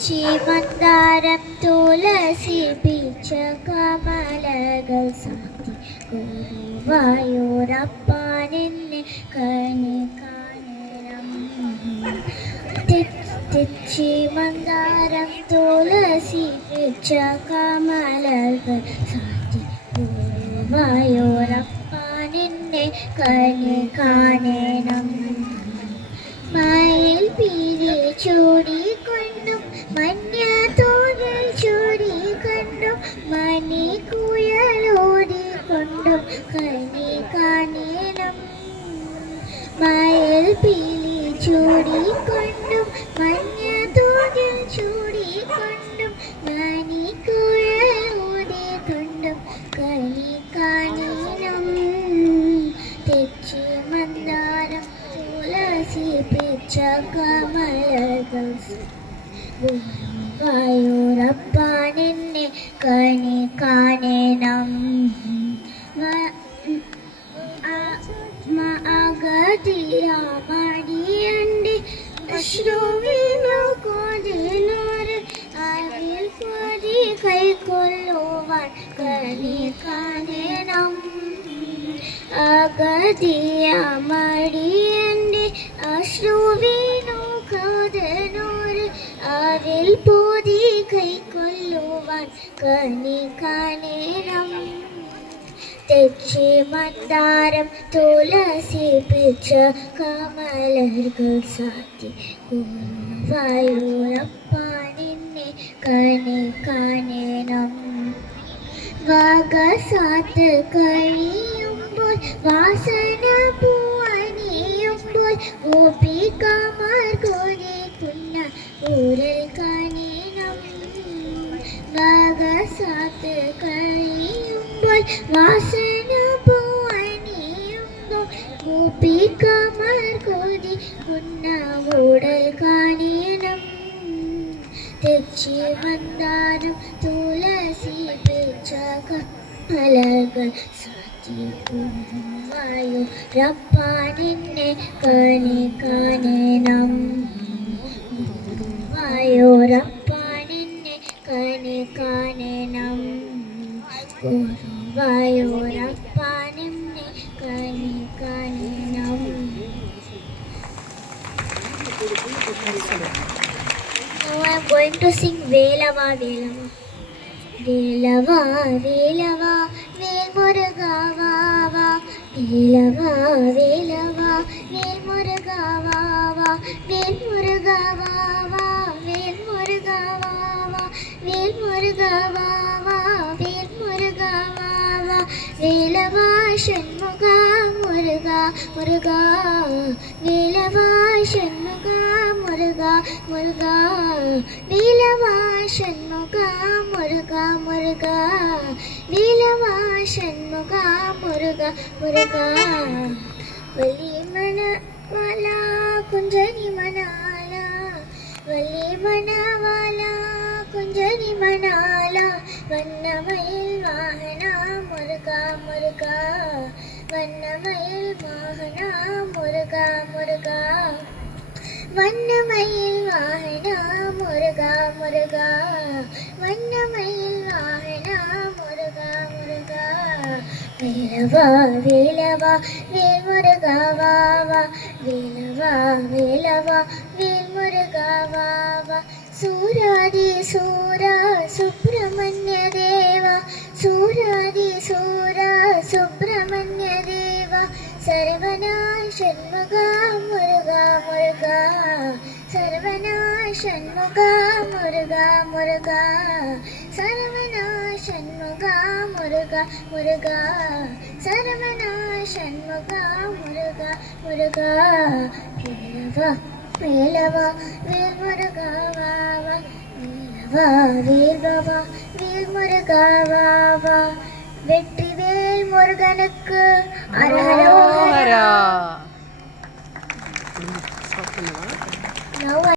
തെച്ചി മന്ദാരം തുളസി പിച്ച കമലകൾ സാത്തി ഗുരുവായൂരപ്പനെന്നെ കണി കാണണം. തെച്ചി മന്ദാരം തുളസി പിച്ച കമലകൾ സാത്തി ഗുരുവായൂരപ്പനെന്നെ കണി കാണണം. മയിൽ പീലി ചൂടിക്കൊണ്ടും മഞ്ഞ തോന്നൽ ചൂടിക്കൊണ്ടും മണി കുഴലോടിക്കൊണ്ടും കണി കാണണം. മയിൽ പീലി ചൂടിക്കൊണ്ടും മഞ്ഞ തോന്നൽ ചൂടിക്കൊണ്ടും മണി കുഴലോടിക്കൊണ്ടും കണി കാണണം. തെച്ചി മന്ദാരം തുളസി പിച്ച കമലകൾ ഗുരുവായൂരപ്പനെന്നെ കണി കാണണം. അഗതിയാമടിയൻ്റെ അശ്രുവിനു കൊതിനോര് അതിൽ കൊതി കൈക്കൊള്ളുവാൻ കണി കാണണം. അഗതിയാമടിയൻ്റെ അശ്രുവിനു കൊതിനോര് അതിൽ പൊതി കൈക്കൊള്ളുവാൻ കണി കാണണം. തെച്ചി മന്ദാരം തുളസി പിച്ച കമലകൾ സാത്തി ഗുരുവായൂരപ്പനെന്നെ കണി കാണണം. വകസാത്ത് കഴിയുമ്പോൾ വാസന പൂവണിയുമ്പോൾ ഗോപികമാർ കൊതിക്കുന്ന ഊരൽ കാണണം. വകസാത്ത് കഴിയുമ്പോൾ വാസന പൂവണിയുമ്പോൾ ഗോപികമാർ കൊതിക്കുന്ന ഊരൽ കാണണം. തെച്ചി മന്ദാരം തുളസി പിച്ച കമലകൾ സാത്തി ഗുരുവായൂരപ്പനെന്നെ കണി കാണണം. ഗുരുവായൂരപ്പനെന്നെ കണി കാണണം. ഗുരുവായൂരപ്പനെന്നെ കണി കാണണം. Now I am going to sing Velava Velava. Velava Velava Vel Muruga Vava. Velava Velava Vel Muruga Vava. Vel Muruga Vava. Vel Muruga Vava. Vel Muruga Vava. Vel Muruga Vava. Velava Shanmuga Muruga Muruga. Velava Shanmuga Muruga Muruga. Velava Shanmuga Muruga Muruga. Velava Shanmuga Muruga Muruga. Vali Manawala Kunjani Manala. Vali Manawala Kunjani Manala. Vannamayil Vahana Muruga Muruga. Vannamayil Vahana Muruga Muruga. വന്നമയിൽ വാഹന മുരുക മുരുക. വന്നമയിൽ വാഹന മുരുക മുരുക. വേലവ വേലവ വേൽ മുരുക വാവ. വേലവ വേലവ വേൽ മുരുക വാവ. സൂരാദി സൂര സുബ്രഹ്മണ്യ ദേവ. സൂരാദി സൂര സുബ്രഹ്മണ്യ ദേവ. സർവനായ ഷൺമുഖ മുരുക മുരുക. സർവനായ ഷൺമുഖ മുരുക മുരുക. സർവനായ ഷൺമുഖ മുരുക മുരുക. സർവനായ ഷൺമുഖ മുരുക മുരുക. വേലവ വേലവ വേൽ മുരുക വാവ. വേലവ വേലവ വേൽ മുരുക വാവ. வெற்றிவேல் முருகனுக்கு அரஹரா.